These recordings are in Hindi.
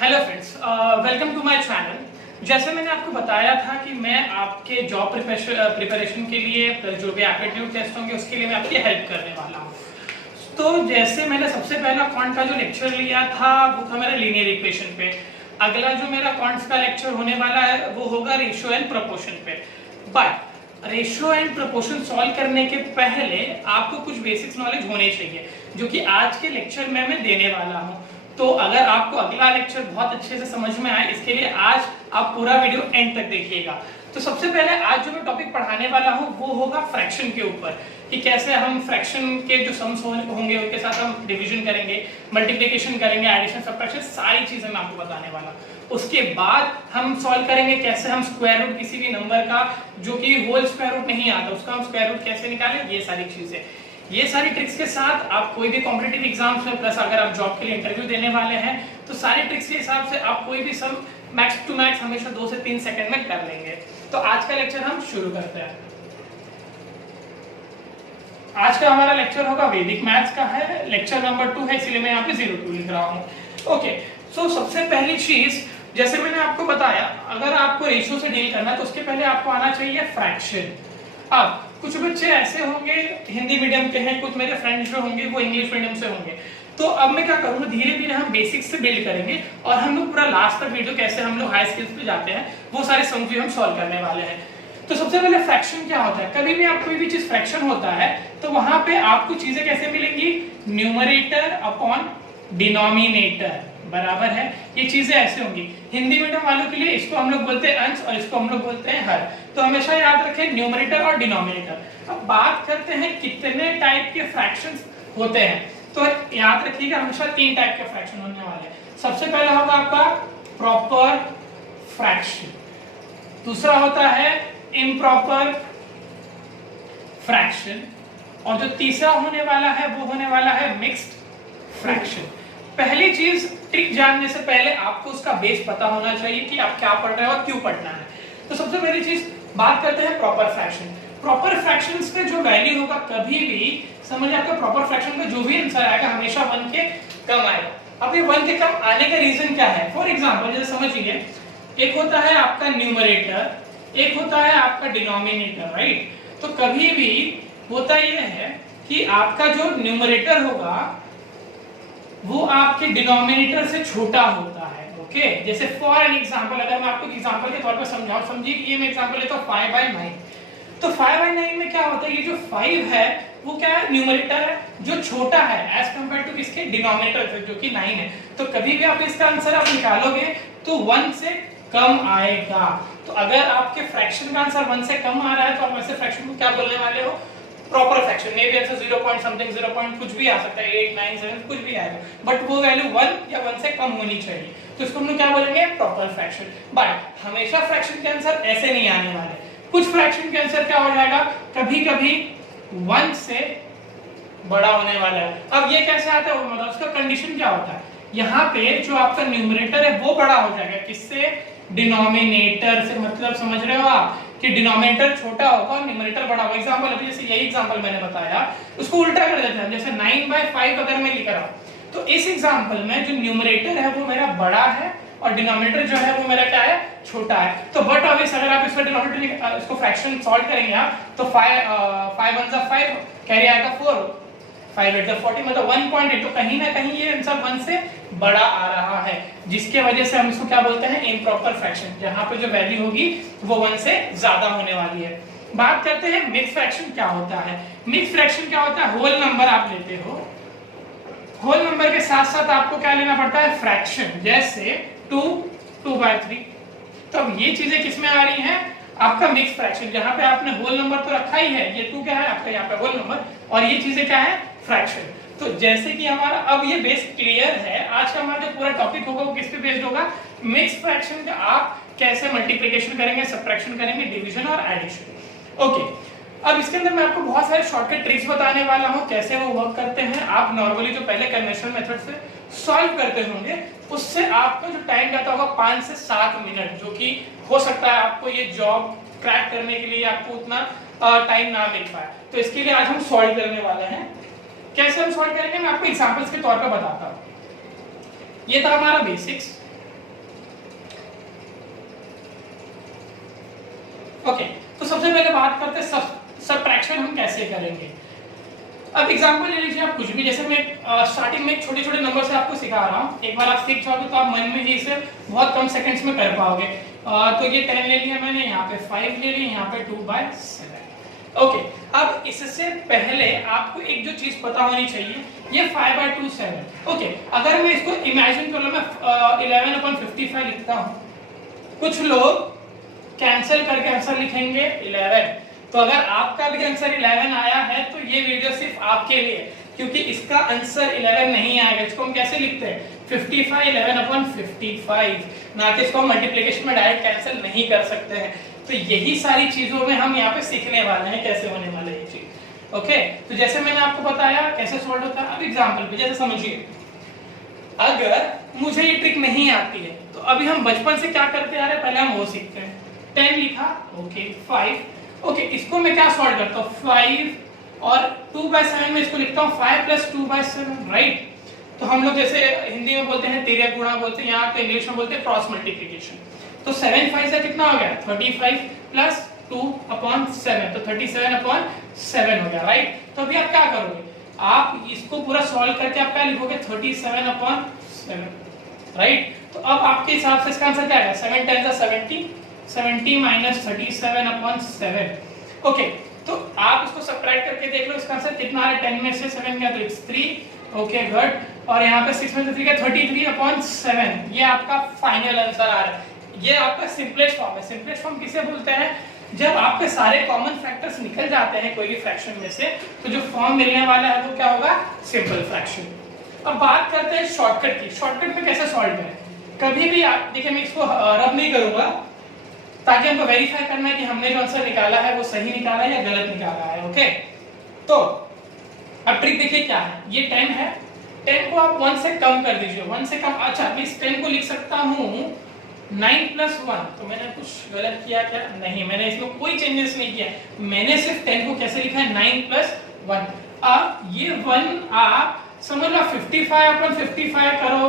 Hello friends, welcome to my channel. जैसे मैंने आपको बताया था कि मैं आपके जॉब प्रिपरेशन के लिए जो भी एप्टीट्यूड टेस्ट होंगे उसके लिए मैं आपकी हेल्प करने वाला हूँ। तो जैसे मैंने सबसे पहला क्वांट का जो लेक्चर लिया था वो था मेरा लीनियर इक्वेशन पे। अगला जो मेरा क्वांट्स का लेक्चर होने वाला है वो होगा रेशियो एंड प्रोपोर्शन पे। But ratio and proportion solve करने के पहले आपको कुछ बेसिक्स नॉलेज होने चाहिए जो कि आज के लेक्चर में मैं देने वाला हूँ। तो अगर आपको अगला लेक्चर बहुत अच्छे से समझ में आए इसके लिए आज आप पूरा वीडियो एंड तक देखिएगा। तो सबसे पहले आज जो मैं टॉपिक पढ़ाने वाला हूँ वो होगा फ्रैक्शन के ऊपर, कि कैसे हम फ्रैक्शन के जो सम्स होंगे उनके साथ हम डिवीजन करेंगे, मल्टीप्लिकेशन करेंगे, एडिशन सब्ट्रैक्शन, सारी चीजें मैं आपको बताने वाला। उसके बाद हम सॉल्व करेंगे कैसे हम स्क्वायर रूट किसी भी नंबर का जो कि होल स्क्वायर रूट नहीं आता उसका हम स्क्वायर रूट कैसे निकालें, ये सारी चीजें। ये सारी ट्रिक्स के साथ आप कोई भी कॉम्पिटिटिव एग्जाम्स में प्लस अगर आप जॉब के लिए इंटरव्यू देने वाले हैं तो सारी ट्रिक्स के हिसाब से आप कोई भी सम मैक्स टू मैक्स हमेशा 2 से 3 सेकंड में कर लेंगे। तो आज का लेक्चर हम शुरू करते हैं। आज का हमारा लेक्चर होगा वैदिक मैथ्स का है, लेक्चर नंबर 2 है, इसलिए मैं यहाँ पे 02 लिख रहा हूँ। ओके, सो सबसे पहली चीज जैसे मैंने आपको बताया, अगर आपको रेशियो से डील करना है तो उसके पहले आपको आना चाहिए फ्रैक्शन। अब कुछ बच्चे ऐसे होंगे हिंदी मीडियम के हैं, कुछ मेरे फ्रेंड्स जो होंगे वो इंग्लिश मीडियम से होंगे। तो अब मैं क्या करूंगा, धीरे धीरे हम बेसिक्स से बिल्ड करेंगे और हम लोग पूरा लास्ट तक वीडियो कैसे हम लोग हाई स्किल्स पे जाते हैं वो सारे सम्स भी हम सॉल्व करने वाले हैं। तो सबसे पहले फ्रैक्शन क्या होता है, कभी भी आप कोई भी चीज फ्रैक्शन होता है तो वहां पे आपको चीजें कैसे मिलेंगी, न्यूमरेटर अपॉन डिनोमिनेटर बराबर है, ये चीजें ऐसे होंगी। हिंदी मीडियम वालों के लिए इसको हम लोग बोलते हैं अंश और इसको हम लोग बोलते हैं हर। तो हमेशा याद रखें न्यूमरेटर और डिनोमिनेटर। अब बात करते हैं कितने टाइप के फ्रैक्शंस होते हैं, तो याद रखिएगा हमेशा 3 टाइप के फ्रैक्शन होने वाले हैं। सबसे पहला होगा आपका प्रॉपर फ्रैक्शन, दूसरा होता है इम्प्रॉपर फ्रैक्शन, और जो तीसरा होने वाला है वो होने वाला है मिक्स्ड फ्रैक्शन। पहली चीज, ट्रिक जानने से पहले आपको उसका बेस पता होना चाहिए कि आप क्या पढ़ रहे हैं और क्यों पढ़ना है। तो सबसे पहली चीज बात करते हैं प्रॉपर फ्रैक्शन। प्रॉपर फ्रैक्शंस पे जो वैल्यू होगा कभी भी समझिए आपका प्रॉपर फ्रैक्शन पे जो भी आंसर आएगा हमेशा 1 के कम आएगा। अब ये 1 के कम आने का रीजन क्या है, फॉर एग्जांपल जैसे समझिए एक होता है आपका न्यूमरेटर, एक होता है आपका डिनोमिनेटर, राइट। तो कभी भी होता यह है कि आपका जो न्यूमरेटर होगा वो आपके डिनोमिनेटर से छोटा होता है। ओके, जैसे फॉर एन एग्जांपल अगर मैं आपको एग्जांपल के तौर पर समझाऊं, समझिए ये मैं एग्जांपल लेता हूं 5/9। तो 5/9 में क्या होता है, ये जो 5 है वो क्या है, न्यूमरेटर है जो छोटा है एज कंपेयर टू किसके, डिनोमिनेटर से जो कि 9 है। तो कभी भी आप इसका आंसर आप निकालोगे तो 1 से कम आएगा। तो अगर आपके फ्रैक्शन का आंसर 1 से कम आ रहा है तो आप ऐसे फ्रैक्शन को क्या बोलने वाले हो, proper fraction. May be answer 0 point something, 0 point कुछ भी आ सकता है, 8, 9, 7 कुछ भी आएगा, बट वो वैल्यू 1 या 1 से कम होनी चाहिए। तो इसको हम लोग क्या बोलेंगे, प्रॉपर फ्रैक्शन। बट हमेशा फ्रैक्शन के आंसर ऐसे नहीं आने वाले, कुछ फ्रैक्शन के आंसर क्या हो जाएगा, कभी कभी 1 से बड़ा होने वाला है। अब ये कैसे आता है वो मतलब उसका कंडीशन क्या होता है, यहाँ पे जो आपका न्यूमरेटर है वो बड़ा हो जाएगा किससे, डिनोमिनेटर से। मतलब समझ रहे हो आप कि डिनोमिनेटर छोटा होगा और न्यूमरेटर बड़ा होगा। एग्जांपल अभी जैसे यही एग्जांपल मैंने बताया उसको उल्टा कर देते हैं, जैसे 9/5 अगर मैं लिख रहा हूं तो इस एग्जांपल में जो न्यूमरेटर है वो मेरा बड़ा है और डिनोमिनेटर जो है वो मेरा क्या है, छोटा है। तो बट ऑब्वियस अगर आप इसका डिनोमिनेटर इसको फ्रैक्शन सॉल्व करेंगे आप तो 5 1 5 कैरी आएगा 4, 5 8 40 मतलब 1.8। तो कहीं ना कहीं ये आंसर 1 से बड़ा आ रहा है, जिसके वजह से हम इसको क्या बोलते हैं, इम्प्रॉपर फ्रैक्शन, जहां पे जो वैल्यू होगी वो 1 से ज्यादा होने वाली है। बात करते हैं मिक्स फ्रैक्शन क्या होता है। मिक्स फ्रैक्शन क्या होता है, होल नंबर आप लेते हो, होल नंबर के साथ साथ आपको क्या लेना पड़ता है, फ्रैक्शन, जैसे 2, 2/3। तो अब ये चीजें किसमें आ रही हैं, आपका मिक्स फ्रैक्शन, जहां पे आपने होल नंबर तो रखा ही है, ये 2 क्या है आपका यहाँ पे होल नंबर और ये चीजें क्या है, फ्रैक्शन। तो जैसे कि हमारा अब ये बेस क्लियर है, आज का हमारा जो पूरा टॉपिक होगा वो किस पे बेस्ड होगा, मिक्स फ्रैक्शन का आप कैसे मल्टीप्लिकेशन करेंगे, सब्ट्रैक्शन करेंगे, डिवीजन और एडिशन। ओके, अब इसके अंदर मैं आपको बहुत सारे शॉर्टकट ट्रिक्स बताने वाला हूं कैसे वो वर्क करते हैं। आप नॉर्मली जो पहले कन्वेंशनल मेथड से सॉल्व करते होंगे उससे आपका जो टाइम जाता होगा 5 से 7 मिनट, जो कि हो सकता है आपको ये जॉब क्रैक करने के लिए आपको उतना टाइम ना मिल पाए। तो इसके लिए आज हम सॉल्व करने वाले हैं। कैसे हम सॉल्व करेंगे मैं आपको एग्जांपल्स के तौर पर बताता हूं। ये था हमारा बेसिक्स, सबसे पहले बात करते हैं सबट्रैक्शन हम कैसे करेंगे। अब एग्जांपल ले लीजिए आप कुछ भी, जैसे मैं स्टार्टिंग में छोटे छोटे नंबर से आपको सिखा रहा हूँ, एक बार आप सीख जाओगे तो आप मन में ही इसे बहुत कम सेकंड्स में कर पाओगे। तो ये 10 ले लिया मैंने, यहाँ पे 5 ले लिया, यहाँ पे 2/7। ओके, अब इससे पहले आपको एक जो चीज पता होनी चाहिए, ये 5/2 7। ओके, अगर मैं इसको इमेजिन कर लो, मैं 11/55 लिखता हूँ, कुछ लोग कैंसिल करके आंसर लिखेंगे 11। तो अगर आपका भी आंसर 11 आया है तो ये वीडियो सिर्फ आपके लिए, क्योंकि इसका आंसर 11 नहीं आएगा। इसको हम कैसे लिखते हैं, 55 11/55, ना कि इसको मल्टीप्लिकेशन में डायरेक्ट कैंसिल नहीं कर सकते हैं। तो यही सारी चीजों में हम यहाँ पे सीखने वाले हैं कैसे होने वाला है ये चीज। ओके, तो जैसे मैंने आपको बताया कैसे सॉल्व होता है, अब एग्जांपल पे जैसे समझिए, अगर मुझे ये ट्रिक नहीं आती है तो अभी हम बचपन से क्या करते आ रहे हैं, पहले हम वो सीखते हैं। 10 लिखा, ओके 5, ओके इसको मैं क्या सॉल्व करता हूँ, 5 और 2/7 में इसको लिखता हूँ 5 + 2/7, राइट। तो हम लोग जैसे हिंदी में बोलते हैं तिर्यक गुणा बोलते हैं, यहाँ तो इंग्लिश में बोलते हैं क्रॉस मल्टीप्लिकेशन। तो 7 5 से कितना हो गया, 35 + 2/7, तो 37/7 हो गया, राइट। तो अभी आप क्या करोगे, आप इसको पूरा सॉल्व करके आप क्या लिखोगे, 37/7, राइट। तो अब आपके हिसाब से इसका आंसर क्या है, 7 10 70, 70 - 37/7। ओके, तो आप इसको सब्ट्रैक्ट करके देख लो, इसका आंसर कितना आ रहा है, 10 में से 7 गया तो it's 3, ओके गुड। और यहाँ पे 6 में से 3 गया 33/7, ये आपका फाइनल आंसर आ रहा है। ये आपका सिंपलेस्ट फॉर्म है। सिंपलेस्ट फॉर्म किसे बोलते हैं, जब आपके सारे कॉमन फैक्टर्स निकल जाते हैं कोई भी फ्रैक्शन में से, तो जो फॉर्म मिलने वाला है वो क्या होगा, सिंपल फ्रैक्शन। अब बात करते हैं शॉर्टकट की। शॉर्टकट में कैसे सॉल्व करें, कभी भी आप देखिए, मैं इसको रब नहीं करूंगा ताकि हमको वेरीफाई करना है कि हमने जो आंसर निकाला है वो सही निकाला है या गलत निकाला है। ओके, तो अब ट्रिक देखिए क्या है, ये 10 है, 10 को आप 1 से कम कर दीजिए, 1 से कम। अच्छा, इस 10 को लिख सकता हूँ 9 + 1। तो मैंने कुछ गलत किया क्या, नहीं, मैंने इसमें कोई चेंजेस नहीं किया, मैंने सिर्फ 10 को कैसे लिखा है, 9 + 1। अब ये 1 आप समझ लो 55/55 करो,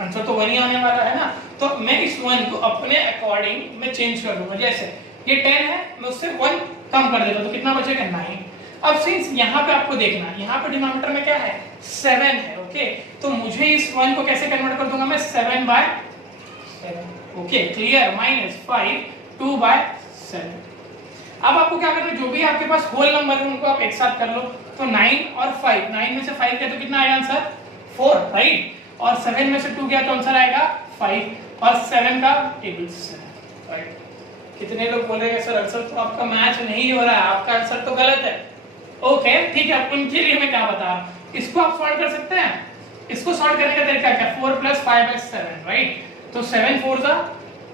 आंसर तो 1 ही आने वाला है ना। तो मैं इस 1 को अपने अकॉर्डिंग मैं चेंज कर दूंगा, जैसे ये 10 है, मैं उससे 1 कम कर देता हूं, तो कितना बचेगा, 9। अब सिंस यहाँ पे आपको देखना, यहाँ पे डिनोमिनेटर में क्या है, 7 है, ओके। तो मुझे इस 1 को कैसे कन्वर्ट कर दूंगा मैं, 7/7, ओके क्लियर, -5 2/7। अब आपको क्या करना है, जो भी आपके पास होल नंबर है उनको आप एक साथ कर लो। तो 9 और 5, 9 में से 5 गया तो कितना आएगा आंसर, 4, राइट। और 7 में से 2 गया तो आंसर आएगा 5, और 7 का टेबल 7, राइट। कितने लोग बोलेंगे सर आंसर तो आपका मैच नहीं हो रहा है, आपका आंसर तो गलत है। ओके ठीक है, उनके लिए मैं क्या बता रहा हूं, इसको आप सॉल्व कर सकते हैं। इसको सॉल्व करने का तरीका क्या, 4 + 5/7, राइट। तो 7 4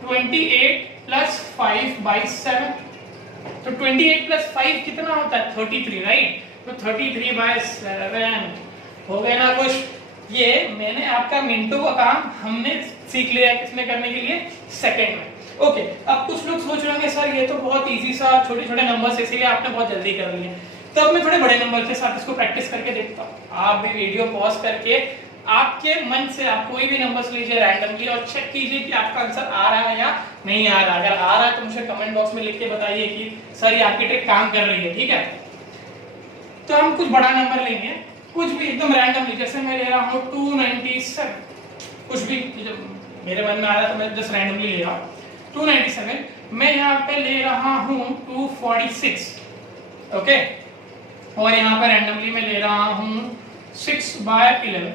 28 + 5/7, तो 28 + 5 कितना होता है, 33, राइट। तो 33/7 हो गया ना कुछ। ये मैंने आपका मिनटों का काम हमने सीख लिया है किसमें करने के लिए, सेकंड में। ओके, अब कुछ लोग सोच रहे होंगे सर ये तो बहुत इजी सा छोटे छोटे नंबर्स, इसीलिए आपने बहुत जल्दी कर लिया। तो अब मैं थोड़े बड़े नंबर के साथ इसको प्रैक्टिस करके देखता हूँ। आप भी वीडियो पॉज करके आपके मन से आप कोई भी नंबर्स लीजिए रैंडमली और चेक कीजिए कि आपका आंसर आ रहा है या नहीं आ रहा। अगर आ रहा है तो मुझे कमेंट बॉक्स में लिख के बताइए कि सर ये आपकी ट्रिक काम कर रही है, ठीक है। तो हम कुछ बड़ा नंबर लेंगे, कुछ भी एकदम रैंडमली, जैसे मैं ले रहा हूँ 297, कुछ भी जब मेरे मन में आ रहा है तो मैं जस्ट रैंडमली ले रहा हूँ 297। मैं यहाँ पे ले रहा हूँ 246, ओके। और यहाँ पे रैंडमली मैं ले रहा हूँ 6/11,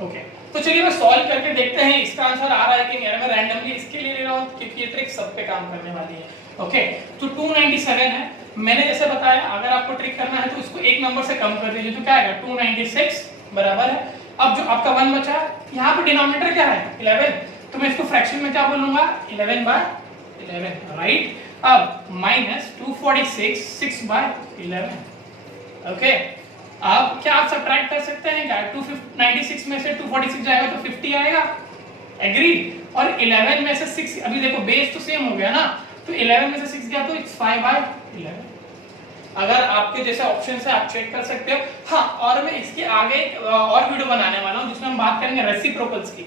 ओके। तो चलिए मैं सॉल्व करके देखते हैं इसका आंसर आ रहा है कि नहीं। मैं रैंडमली इसके लिए ले रहा हूँ क्योंकि ये ट्रिक सब पे काम करने वाली है, ओके। तो 297 है, मैंने जैसे बताया अगर आपको ट्रिक करना है तो इसको एक नंबर से कम कर दीजिए, तो क्या आएगा 296 बराबर है। अब जो आपका 1 बचा, यहाँ पे डिनोमिनेटर क्या है 11, तो मैं इसको फ्रैक्शन में क्या बोलूंगा 11/11, राइट। अब -246 6/11, ओके। अब क्या आप सब्ट्रैक्ट कर सकते हैं क्या, 296 में से 246 जाएगा तो 50 आएगा, एग्री। और 11 में से 6, अभी देखो बेस तो सेम हो गया ना, तो 11 में से 6 गया तो it's 5/11। अगर आपके जैसे ऑप्शन है आप चेक कर सकते हो। हाँ, और मैं इसके आगे और वीडियो बनाने वाला हूँ जिसमें हम बात करेंगे रेसिप्रोकल्स की।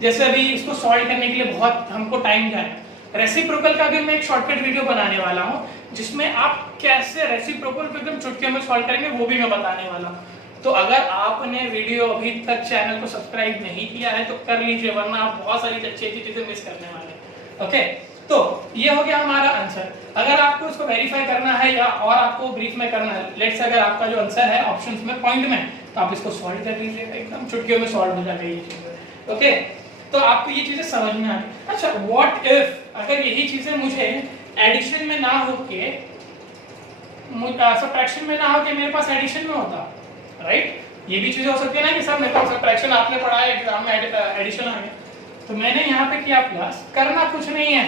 जैसे अभी इसको सॉल्व करने के लिए बहुत हमको टाइम जाए, रेसिप्रोकल का भी मैं एक शॉर्टकट वीडियो बनाने वाला हूँ, जिसमें आप कैसे रेसिप्रोकल को एकदम चुटकी में सॉल्व करेंगे वो भी मैं बताने वाला हूँ। तो अगर आपने वीडियो अभी तक चैनल को सब्सक्राइब नहीं किया है तो कर लीजिए, वरना आप बहुत सारी अच्छी अच्छी चीजें मिस करने वाले हैं। ओके, तो ये हो गया हमारा आंसर। अगर आपको इसको वेरीफाई करना है या और आपको ब्रीफ में करना है, लेट्स से अगर आपका जो आंसर है ऑप्शंस में पॉइंट में, तो आप इसको सॉल्व कर लीजिएगा, एकदम चुटकियों में सॉल्व हो जाएगा ये चीजें। ओके, तो आपको ये चीजें समझ में आ गई। अच्छा, व्हाट इफ अगर यही चीजें मुझे एडिशन में ना होके, सब्ट्रैक्शन में ना होके मेरे पास एडिशन में होता, राइट? ये भी चीजें हो सकती है ना कि सर मेरे पास सब्ट्रैक्शन आपने पढ़ा है, एग्जाम में एडिशन आ गया, तो मैंने यहाँ पे किया प्लस, करना कुछ नहीं है,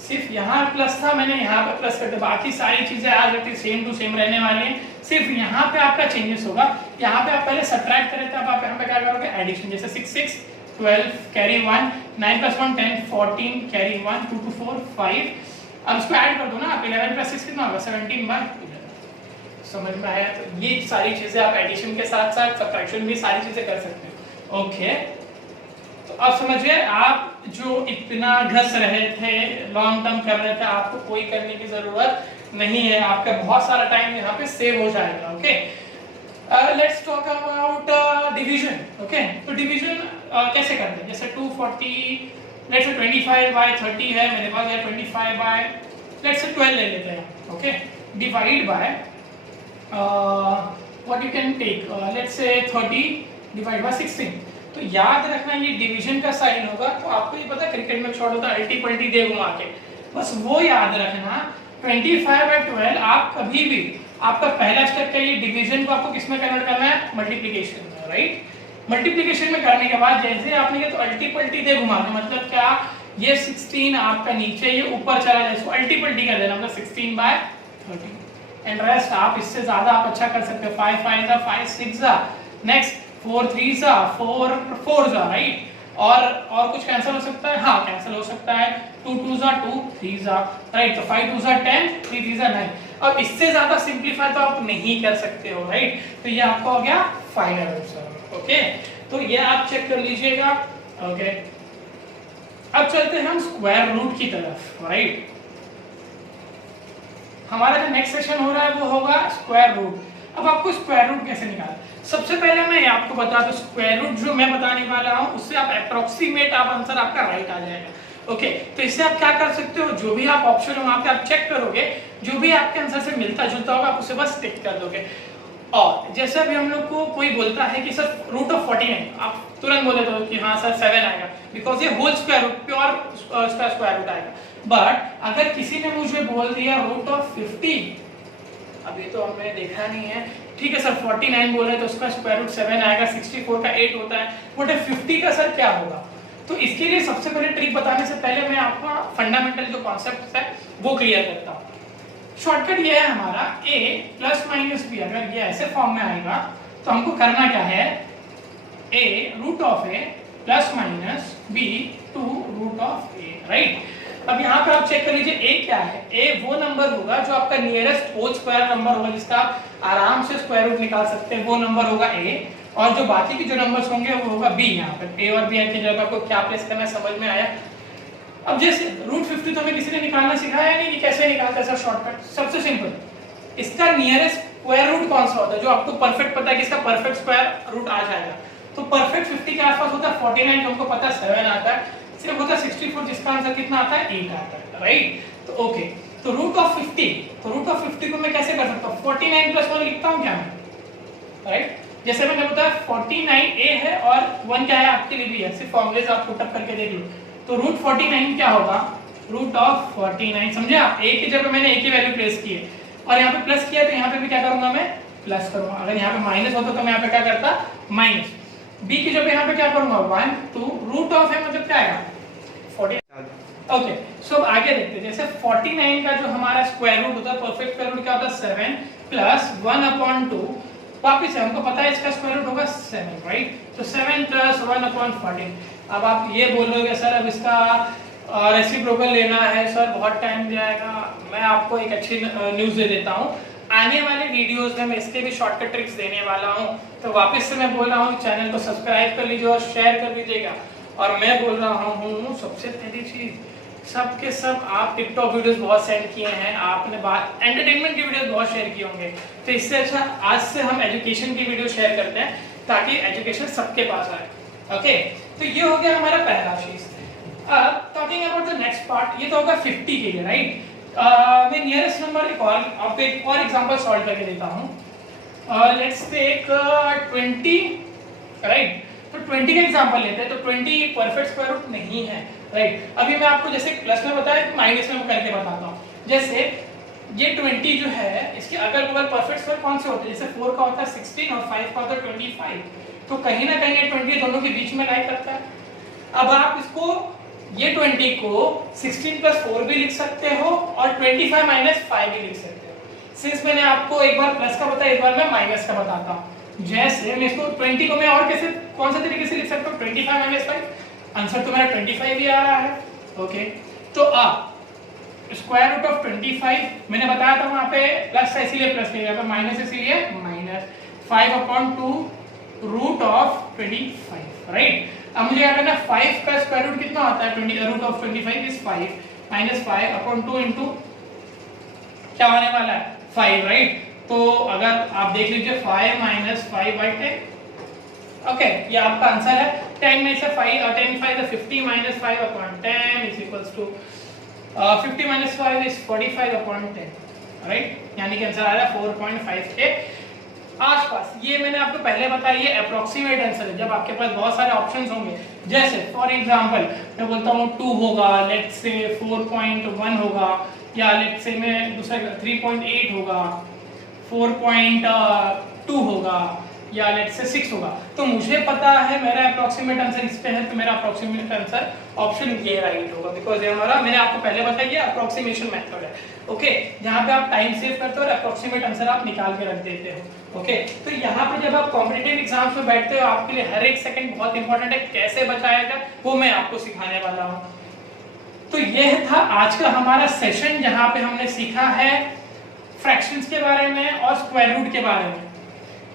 सिर्फ यहाँ प्लस था, मैंने यहाँ पे प्लस कर दिया, बाकी सारी चीजें आज रहती सेम टू सेम रहने वाली हैं, सिर्फ यहाँ पे आपका चेंजेस होगा। यहाँ पे आप पहले सब्ट्रैक्ट करे थे, अब आप यहाँ पे क्या करोगे, एडिशन। जैसे 6 6 12 कैरी 1, 9 + 1 10 14 कैरी 1 2 2 4 5। अब इसको ऐड कर दो ना आप, 11 + 6 कितना होगा, 17 बाय 11। समझ में आया? तो ये सारी चीजें आप एडिशन के साथ साथ सब्ट्रैक्शन भी सारी चीजें कर सकते हो। ओके, तो अब समझिए, आप जो इतना घस रहे थे, लॉन्ग टर्म कर रहे थे, आपको कोई करने की जरूरत नहीं है, आपका बहुत सारा टाइम यहाँ पे सेव हो जाएगा। Okay, let's talk about division. Okay, तो डिवीजन कैसे करते हैं? जैसे 240 लेट्स से 25/30 है मेरे पास, या 25 बाय लेट्स से 12 ले लेते हैं। Okay, divide by what you can take, let's say 30 divide by 16। तो याद रखना ये डिवीजन का साइन होगा। तो आपको ये पता है क्रिकेट में शॉट होता है अल्टी पल्टी दे घुमा के, बस वो याद रखना। 25/12 आप कभी भी, आपका पहला स्टेप क्या, ये डिवीजन को आपको किसमें कन्वर्ट करना है, मल्टीप्लिकेशन में, राइट? मल्टीप्लिकेशन में करने के बाद जैसे आपने किया तो अल्टी पल्टी दे घुमा के, मतलब क्या, ये 16 आपका नीचे, ये ऊपर चला जाए, इसको अल्टी पल्टी कर देना, मतलब 16/30। एंड रेस्ट आप इससे ज्यादा आप अच्छा कर सकते हो, 5 5 5 6 नेक्स्ट 4 3 4 4 राइट? और कुछ कैंसिल हो सकता है, हाँ कैंसिल हो सकता है, 2 2 2 3 राइट? तो 5 2 10 3 3 9। अब इससे ज्यादा सिंपलीफाई तो आप नहीं कर सकते हो, राइट? तो ये आपका हो गया फाइनल आंसर। ओके, तो ये आप चेक कर लीजिएगा। ओके, अब चलते हैं हम स्क्वायर रूट की तरफ, राइट? हमारा जो नेक्स्ट सेशन हो रहा है वो होगा स्क्वायर रूट। अब आपको स्क्वायर रूट कैसे निकालना, सबसे पहले मैं आपको बता दूं, स्क्वायर रूट जो मैं बताने वाला हूं उससे आप अप्रोक्सीमेट आप आंसर आपका राइट आ जाएगा। ओके, तो इससे आप क्या कर सकते हो, जो भी आप ऑप्शन है वहां पे आप चेक करोगे, जो भी आपके आंसर से मिलता जुलता होगा आप उसे बस टिक कर दोगे। और जैसे अभी हम लोग को कोई बोलता है कि सर रूट ऑफ 49, आप तुरंत बोले तो कि हाँ सर 7 आएगा, बिकॉज ये whole square root, pure square root आएगा। बट अगर किसी ने मुझे बोल दिया रूट ऑफ 50, अभी तो हमने देखा नहीं है, ठीक है सर 49 बोल रहे तो उसका स्क्वायर रूट 7 आएगा, 64 का 8 होता है, बट 50 का सर क्या होगा? तो इसके लिए सबसे पहले ट्रिक बताने से पहले मैं आपका फंडामेंटल जो कॉन्सेप्ट है वो क्लियर करता हूँ। शॉर्टकट ये है हमारा, a प्लस माइनस b, अगर ये ऐसे फॉर्म में आएगा तो हमको करना क्या है, a root of a plus minus b two root of a, right? अब यहाँ पे आप चेक कर लीजिए a क्या है, a वो नंबर होगा जो आपका नियरेस्ट होल स्क्वायर नंबर होगा, जिसका आप आराम से स्क्वायर रूट निकाल सकते हैं, वो नंबर होगा a, और जो बाकी के जो नंबर्स होंगे वो होगा b। यहाँ पे a और b की जगह आपको क्या प्लेस करना है समझ में आया? अब जैसे रूट 50 तो हमें किसी ने निकालना सिखाया नहीं कि कैसे निकालते हैं सर, शॉर्टकट सबसे सिंपल, इसका नियरेस्ट स्क्वायर रूट कौन सा होता है, जो आपको परफेक्ट पता है कि इसका परफेक्ट स्क्वायर रूट आ जाएगा। तो परफेक्ट 50 के आसपास होता है 49, जो हमको पता है 7 आता है, सिर्फ होता है 64 जिसका आंसर कितना आता है 8 आता है, राइट? तो ओके, तो रूट ऑफ 50, तो रूट ऑफ 50 को मैं कैसे कर सकता हूँ, 49 + 1 लिखता हूँ क्या मैं, राइट? जैसे मैंने बताया 49 a है और 1 क्या है आपके लिए भी है, सिर्फ फॉर्मूले आप पुटअप करके देख लो। तो रूट 49 क्या होगा, रूट ऑफ 49, समझे आप? a की जगह मैंने a की वैल्यू प्लेस की है और यहाँ पे प्लस किया, तो यहाँ पे भी क्या करूंगा मैं, प्लस करूंगा। अगर यहाँ पे माइनस होता तो मैं यहाँ पे क्या करता, माइनस। b की जगह यहाँ पे क्या करूंगा, 1 2 रूट ऑफ है मतलब क्या आएगा 49। ओके, सो अब आगे देखते हैं। जैसे 49 का जो हमारा स्क्वायर रूट होता है, परफेक्ट स्क्वायर रूट क्या होता है 7 प्लस 1/2, वापिस है हमको पता है इसका स्क्वायर रूट होगा 7, राइट? तो 7 प्लस 1/14। अब आप ये बोलोगे सर अब इसका रेसिप्रोकल लेना है सर, बहुत टाइम जाएगा। मैं आपको एक अच्छी न्यूज़ दे देता हूँ, आने वाले वीडियोस में मैं इसके भी शॉर्टकट ट्रिक्स देने वाला हूँ। तो वापस से मैं बोल रहा हूँ चैनल को सब्सक्राइब कर लीजिए और शेयर कर दीजिएगा। और मैं बोल रहा हूँ सबसे पहली चीज़ सब के सब आप टिकटॉक वीडियोस बहुत सेंड किए हैं, आपने बात एंटरटेनमेंट की वीडियोस बहुत शेयर किए होंगे, तो इससे अच्छा आज से हम एजुकेशन की वीडियो शेयर करते हैं ताकि एजुकेशन सबके पास आए। ओके, तो ये हो गया हमारा पहला चीज। अब talking about the next part, ये तो होगा 50 के लिए, राइट। मैं नियरेस्ट नंबर आपको एक और एग्जांपल सॉल्व करके देता हूँ। Let's take 20, right. तो 20 का एग्जांपल लेते हैं। तो 20 परफेक्ट स्क्वायर रूट नहीं है, राइट। अभी मैं आपको जैसे प्लस में बताया माइनस में करके बताता हूँ। जैसे ये 20 जो है इसके अगल बगल परफेक्ट स्क्वायर कौन से होते हैं, जैसे 4 का होता है 16 और 5 का होता है 25, तो कहीं ना कहीं ये 20 दोनों के बीच में लाई करता है। अब आप इसको ये 20 को 16 प्लस 4 भी लिख सकते हो और 25 माइनस 5 भी लिख सकते हो। सिंस मैंने आपको एक बार प्लस का बताया, एक बार मैं माइनस का बताता हूँ। जैसे मैं इसको 20 को मैं और कैसे कौन सा तरीके से लिख सकता हूँ, 25 माइनस 5, आंसर तो मेरा 25 ही आ रहा है। ओके, तो आप स्क्वायर रूट ऑफ 25, मैंने बताया था वहां पे प्लस है इसीलिए प्लस लिया, यहाँ पे माइनस इसीलिए माइनस, 5/2 रूट ऑफ 25, राइट। अब मुझे क्या करना है, 5 का स्क्वायर रूट कितना होता है, 20 root of 25 is 5 minus 5/2 into क्या होने वाला है 5, राइट। तो अगर आप देख लीजिए 5 माइनस 5/10, ओके, ये आपका आंसर है। 10 में से 5 और 10 5 50 minus 5/10 is equals to 50 minus 5 is 45/10, right. यानी कि आंसर आ रहा है 4.5 के आसपास। ये मैंने आपको पहले बताया, ये अप्रोक्सीमेट आंसर है जब आपके पास बहुत सारे ऑप्शंस होंगे। जैसे फॉर एग्जांपल मैं बोलता हूँ 2 होगा, लेट्स से 4.1 होगा, या लेट्स से मैं दूसरा 3.8 होगा, 4.2 होगा, या लेट्स से 6 होगा, तो मुझे पता है मेरा अप्रोक्सीमेट आंसर इस पे है, तो मेरा अप्रोक्सीमेट आंसर ऑप्शन ये राइट होगा, बिकॉज ये हमारा मैंने आपको पहले बताया अप्रोक्सीमेशन मेथड है। ओके, जहाँ पे आप टाइम सेव करते हो और अप्रोक्सीमेट आंसर आप निकाल के रख देते हो। ओके, तो यहाँ पे जब आप कॉम्पिटिटिव एग्जाम्स में बैठते हो आपके लिए हर एक सेकंड बहुत इंपॉर्टेंट है, कैसे बचाया जाए वो मैं आपको सिखाने वाला हूँ। तो यह था आज का हमारा सेशन जहाँ पे हमने सीखा है फ्रैक्शंस के बारे में और स्क्वायर रूट के बारे में।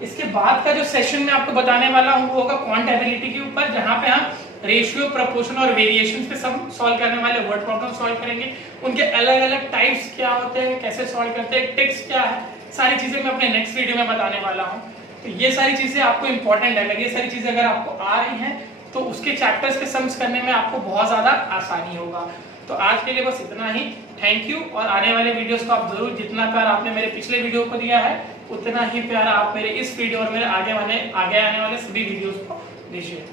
इसके बाद का जो सेशन मैं आपको बताने वाला हूँ वो होगा क्वांटिटेबिलिटी के ऊपर, जहाँ पे हम रेशियो, प्रोपोर्शन और वेरिएशन पे सब सॉल्व करने वाले वर्ड प्रॉब्लम सॉल्व करेंगे। उनके अलग अलग टाइप्स क्या होते हैं, कैसे सॉल्व करते हैं, टिप्स क्या है, सारी चीजें मैं अपने नेक्स्ट वीडियो में बताने वाला हूँ। तो ये सारी चीजें आपको इंपॉर्टेंट है, ये सारी चीजें अगर आपको आ रही हैं तो उसके चैप्टर्स के सम्स करने में आपको बहुत ज्यादा आसानी होगा। तो आज के लिए बस इतना ही, थैंक यू। और आने वाले वीडियोस को आप जरूर, जितना प्यार आपने मेरे पिछले वीडियो को दिया है उतना ही प्यार आप मेरे इस वीडियो और मेरे आगे आने वाले सभी वीडियोस को दीजिए।